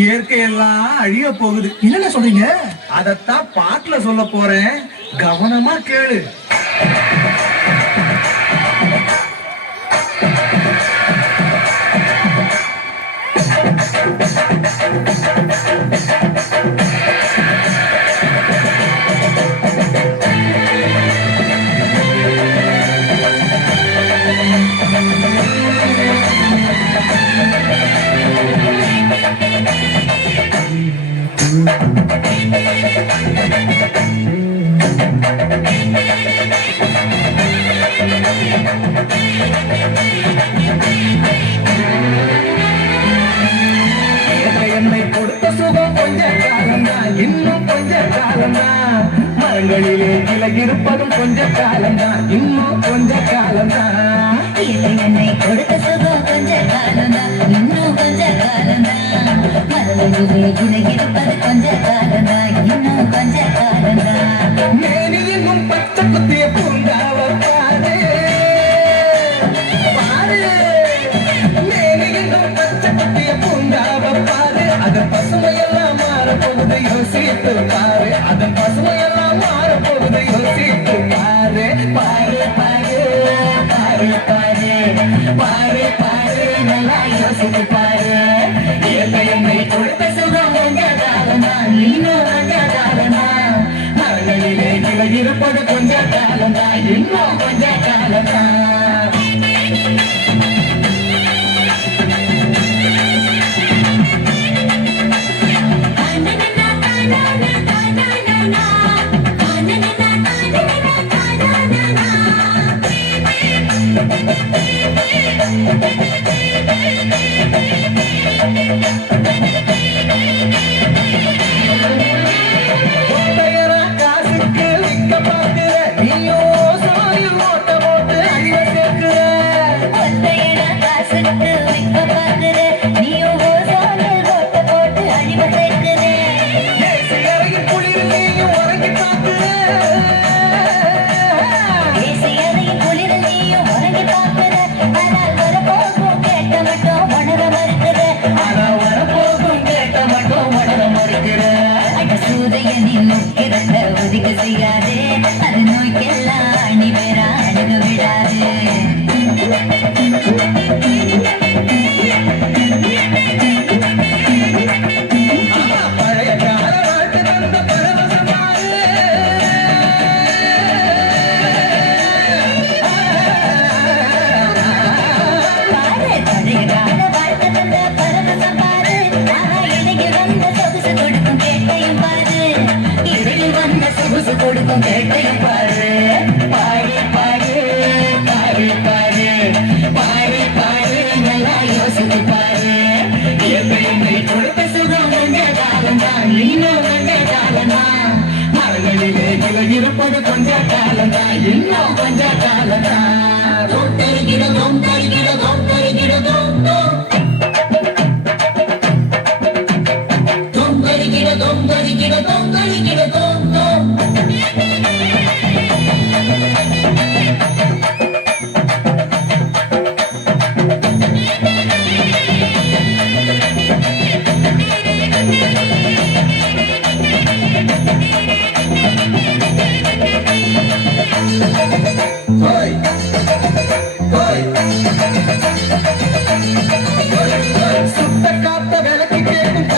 இயற்கை எல்லாம் அழிய போகுது. என்னென்ன சொல்றீங்க? அதத்தான் பாட்டுல சொல்ல போறேன், கவனமா கேளு. என்னை கொடுத்த சுகம் கொஞ்ச காலம்தான், இன்னும் கொஞ்ச காலம்தான். மரங்களிலே கிளை இருப்பதும் கொஞ்ச காலம்தான், இன்னும் கொஞ்ச காலம்தான். என்னை கொடுத்த சுகம் கொஞ்ச காலம்தான், இன்னும் கொஞ்ச காலம்தான். மரங்களிலே கிளை இருப்பது கொஞ்ச காலம்தான், இன்னும் கொஞ்ச காலம்தான். மேனியும் பச்சை குத்திய பூங்காவ பாரு பாரு, மேனியும் பச்சை குத்திய பூங்காவ பாரு. அதன் பசுமையெல்லாம் மாறப்போகுது, யோசித்து பாரு. அதன் பசுமையெல்லாம் மாறப்போகுது, யோசித்து பாரு. பாரு பாரு பாரு பாரு பாரு பாரு, நல்லா யோசித்து பாரு. என்னை கொடுத்த சுகம் உங்க காலம்தான், இன்னும் உங்க காலம்தான். மரங்களிலே கிளை இருப்பது கொஞ்ச காலம்தான், இன்னும் கொஞ்ச காலம்தான். ஒத்தையரா காசுக்கு விற்க பார்க்கிற, நீயோ சாயில் ஓட்ட போட்டு அழிவ சேர்க்கிற. ஒத்தையரா காசுக்கு விற்க பார்க்கிற, நீயும் ஓசோனில் ஓட்ட போட்டு அழிவு சேர்க்கிற. ஏசி அறையின் குளிரில் நீயும் உறங்கி பார்க்கிற. ஏசி அறையின் குளிரில் நீயும் உறங்கி பார்க்கிற. ஆனால் வரப்போகும் கேட்ட மட்டும் உணர மறுக்கிற. ஆனா வரப்போகும் கேட்ட மட்டும் உணர மறுக்கிற. அட சூரியனின் முக்கிரத்த ஒதுக்க செய்யாதே, அது நோய்க்கெல்லாம் அணி பெற அணுக விடாது. பழைய கால வாழ்க்கை தந்த பரவசம் பாரு. பாரு, பழைய கால வாழ்க்கை தந்த பரவசம் பாரு. ஆஹா, இடையில் வந்த சொகுசு கொடுக்கும் கேட்டையும் பாரு. இடையில் வந்த சொகுசு கொடுக்கும் கேட்டையும் பாரு. பாரு பாரு பாரு பாரு பாரு பாரு, நல்லா யோசித்து பாரு. என்னை கொடுத்த சுகம் உங்க காலம்தான், இன்னும் உங்க காலம்தான். மரங்களிலே கிளை இருப்பது கொஞ்ச காலம்தான், இன்னும் கொஞ்ச காலம்தான். தோம் தருகிற தோம் தருகிற தோம் தருகிற தோம் தோம் தோம் தருகிற தோம் தருகிற தோம் தருகிற தோம் தோம். ஹோய் ஹோய் ஹோய் ஹோய், சுத்த காத்த விளக்கு கேட்கும்